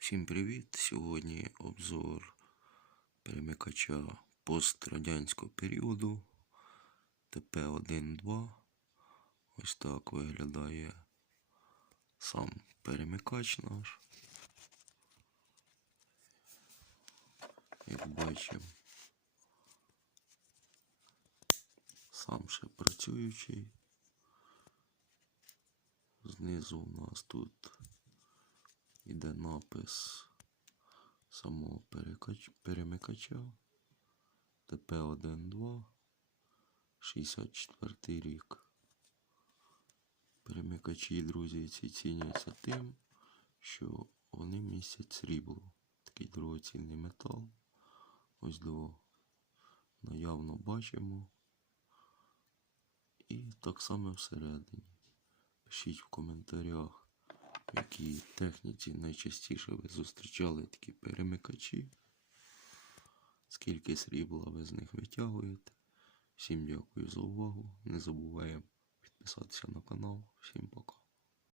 Всім привіт! Сьогодні обзор перемикача пострадянського періоду ТП-1-2. Ось так виглядає сам перемикач наш. Як бачимо, сам ще працюючий. Знизу у нас тут іде напис самого перекач... перемикача ТП-1-2, 64 рік. Перемикачі, друзі, ці ціняться тим, що вони містять срібло. Такий дорогоцінний метал. Ось до наявно бачимо. І так само всередині. Пишіть в коментарях, якій техніці найчастіше ви зустрічали такі перемикачі. Скільки срібла ви з них витягуєте. Всім дякую за увагу. Не забуваємо підписатися на канал. Всім пока.